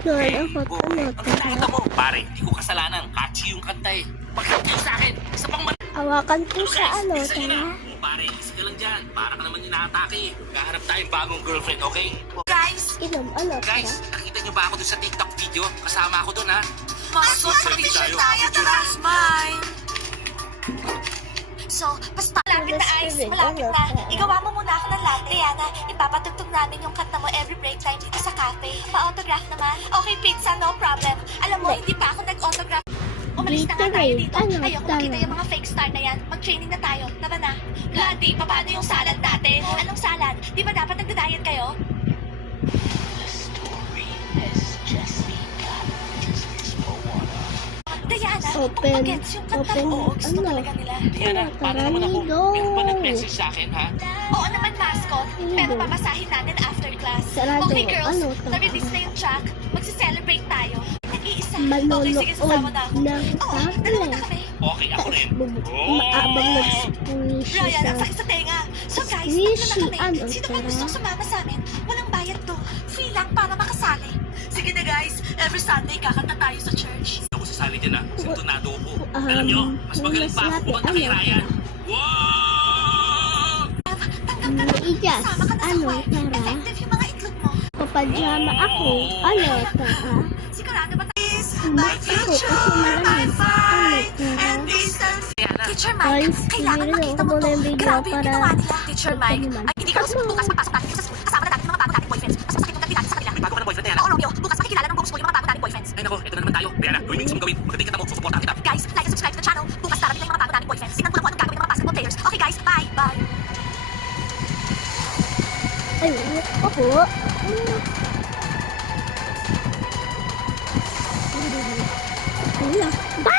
Doon ako Ang tumutulog. nakita mo, pare, hindi ko kasalanan. Catchy yung kanta eh. Pagkat kayo sa akin, isa pang man... Hawakan ko sa ano, Isa nyo na. tara. Pare, isa ka lang dyan. Para ka naman yung nakatake eh. Kaharap tayong bagong girlfriend, okay? Guys, Inom, ano, tara. Guys, nakita nyo ba ako dun sa TikTok video? Kasama ako dun ha. mascot, Selfie picture tayo. tayo, tara. Smile. So, basta malapit na Ice, malapit na. Igawa mo muna ako ng latte, Yana. Ipapatugtog namin yung kanta mo every break time dito sa cafe. Pa-autograph naman. Okay, pizza, no problem. Alam mo, hindi pa ako nag-autograph. Umalis na nga tayo dito. Ayoko makita yung mga fake star na yan. Mag-training na tayo. Tara na. Blondie, paano yung salad natin? Anong salad? Di ba dapat nagda-diet kayo? Diana, Open, pag-gets yung kanta open, mo, gusto ano? talaga nila. Diana, paano Tara, naman ako? Nigo. Meron ba nag-message sa akin ha? Oo naman, mascot. Pero Nigo. mamasahin natin after class. Sarado. Okay, girls. Ano to? Na-release na yung track. Magsi-celebrate tayo. Nag-iisa. Manonood Okay, sige, sasama na ako. ng Oo, dalawa na tablet. kami. Okay, ako rin. Maabang nag-squishy Ryan, sa... ang sakit sa tenga. So guys, Squishy, tatlo na kami. ano, Sino man tara. gustong sumama sa amin? Walang bayad to. Free lang para makasali. Sige na guys, every Sunday kakanta tayo sa church. Ako sasali dyan ha. Sintonado ko. Alam nyo, mas magaling pa ako kumanta kay Ryan. Wow! Tanggap ka na. Igas, Sama ka na sa ano, choir. tara. Effective yung mga itlog mo. Papadrama ako. Ano, tara. Sigurado ba tayo? My future, my fight, and Diana, Teacher Guys, Mike, kailangan pinili makita ko mo muna to. yung video Grabe yung para ginawa nila. Teacher Mike, naman. ay hindi ka gusto bukas pagpasok natin sa school. Kasama na natin yung mga bago nating boyfriends. Mas masakit yung natin sa kanila. bago ka ng boyfriend Diana. Oo, Romeo, bukas makikilala ng buong school yung mga bago nating boyfriends. Ay nako, ito na naman tayo. Diana, gawin mo yung gusto mong gawin. Magdating ka mo, susuportahan kita. Guys, like and subscribe to the channel. Bukas darating na yung mga bago nating boyfriends. Tingnan ko lang kung anong gagawin ng mga basketball players. Okay guys, bye! Bye! Ay, ako. Wala.